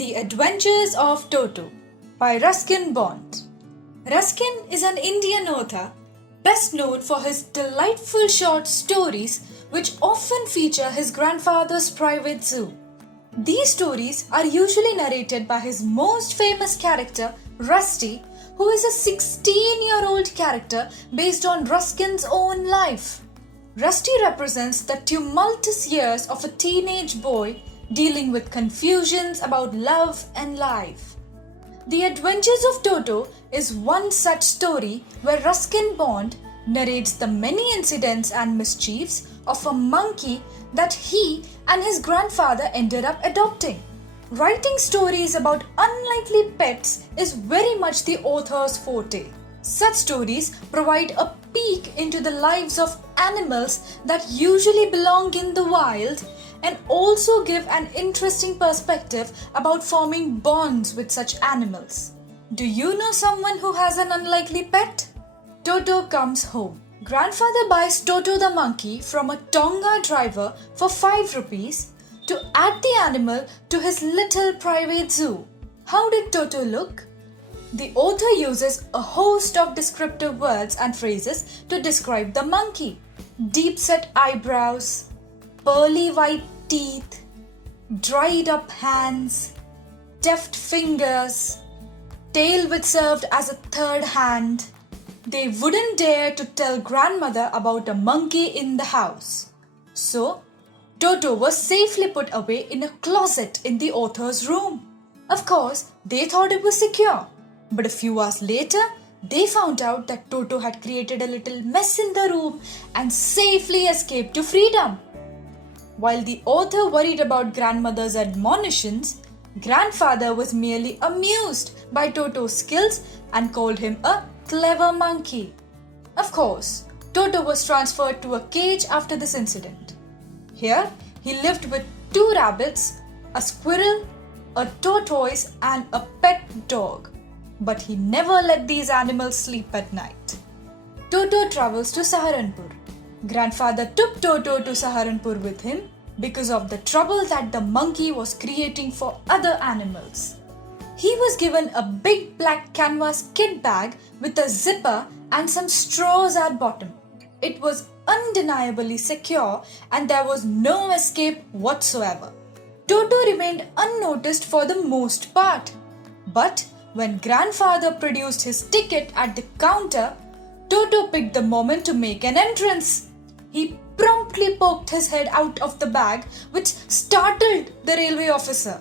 The Adventures of Toto by Ruskin Bond. Ruskin is an Indian author best known for his delightful short stories which often feature his grandfather's private zoo. These stories are usually narrated by his most famous character, Rusty, who is a 16-year-old character based on Ruskin's own life. Rusty represents the tumultuous years of a teenage boy dealing with confusions about love and life. The Adventures of Toto is one such story where Ruskin Bond narrates the many incidents and mischiefs of a monkey that he and his grandfather ended up adopting. Writing stories about unlikely pets is very much the author's forte. Such stories provide a peek into the lives of animals that usually belong in the wild and also give an interesting perspective about forming bonds with such animals. Do you know someone who has an unlikely pet? Toto comes home. Grandfather buys Toto the monkey from a Tonga driver for 5 rupees to add the animal to his little private zoo. How did Toto look? The author uses a host of descriptive words and phrases to describe the monkey. Deep-set eyebrows, pearly white teeth, dried up hands, deft fingers, tail which served as a third hand. They wouldn't dare to tell grandmother about a monkey in the house. So, Toto was safely put away in a closet in the author's room. Of course, they thought it was secure. But a few hours later, they found out that Toto had created a little mess in the room and safely escaped to freedom. While the author worried about grandmother's admonitions, grandfather was merely amused by Toto's skills and called him a clever monkey. Of course, Toto was transferred to a cage after this incident. Here, he lived with 2 rabbits, a squirrel, a tortoise, and a pet dog. But he never let these animals sleep at night. Toto travels to Saharanpur. Grandfather took Toto to Saharanpur with him because of the trouble that the monkey was creating for other animals. He was given a big black canvas kit bag with a zipper and some straws at bottom. It was undeniably secure and there was no escape whatsoever. Toto remained unnoticed for the most part. But when grandfather produced his ticket at the counter, Toto picked the moment to make an entrance. He promptly poked his head out of the bag, which startled the railway officer.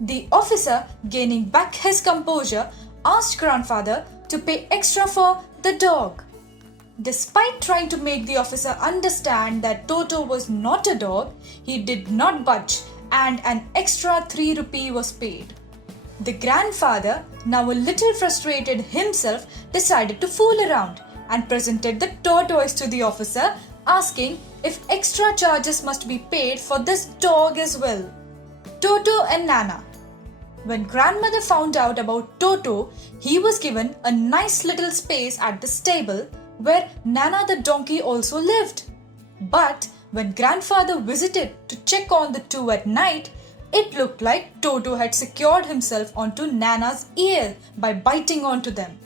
The officer, gaining back his composure, asked grandfather to pay extra for the dog. Despite trying to make the officer understand that Toto was not a dog, he did not budge and an extra 3 rupee was paid. The grandfather, now a little frustrated himself, decided to fool around and presented the tortoise to the officer, asking if extra charges must be paid for this dog as well. Toto and Nana. When grandmother found out about Toto, he was given a nice little space at the stable where Nana the donkey also lived. But when grandfather visited to check on the 2 at night, it looked like Toto had secured himself onto Nana's ear by biting onto them.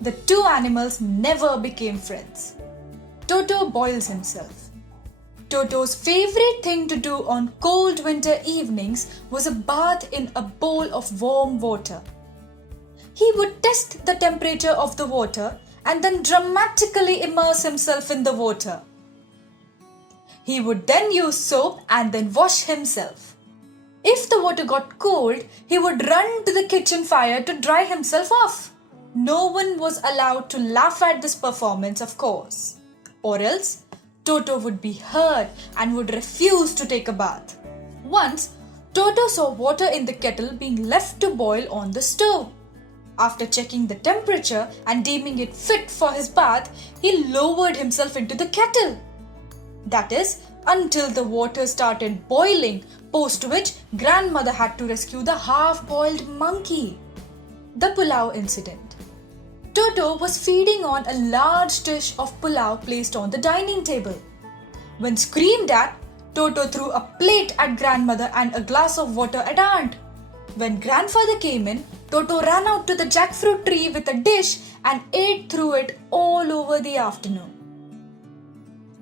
The 2 animals never became friends. Toto boils himself. Toto's favorite thing to do on cold winter evenings was a bath in a bowl of warm water. He would test the temperature of the water and then dramatically immerse himself in the water. He would then use soap and then wash himself. If the water got cold, he would run to the kitchen fire to dry himself off. No one was allowed to laugh at this performance, of course. Or else, Toto would be hurt and would refuse to take a bath. Once, Toto saw water in the kettle being left to boil on the stove. After checking the temperature and deeming it fit for his bath, he lowered himself into the kettle. That is, until the water started boiling, post which grandmother had to rescue the half-boiled monkey. The pulao incident. Toto was feeding on a large dish of pulao placed on the dining table. When screamed at, Toto threw a plate at grandmother and a glass of water at aunt. When grandfather came in, Toto ran out to the jackfruit tree with a dish and ate through it all over the afternoon.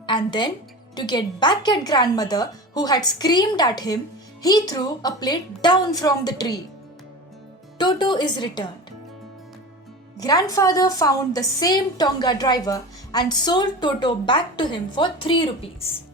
And then, to get back at grandmother who had screamed at him, he threw a plate down from the tree. Toto is returned. Grandfather found the same Tonga driver and sold Toto back to him for 3 rupees.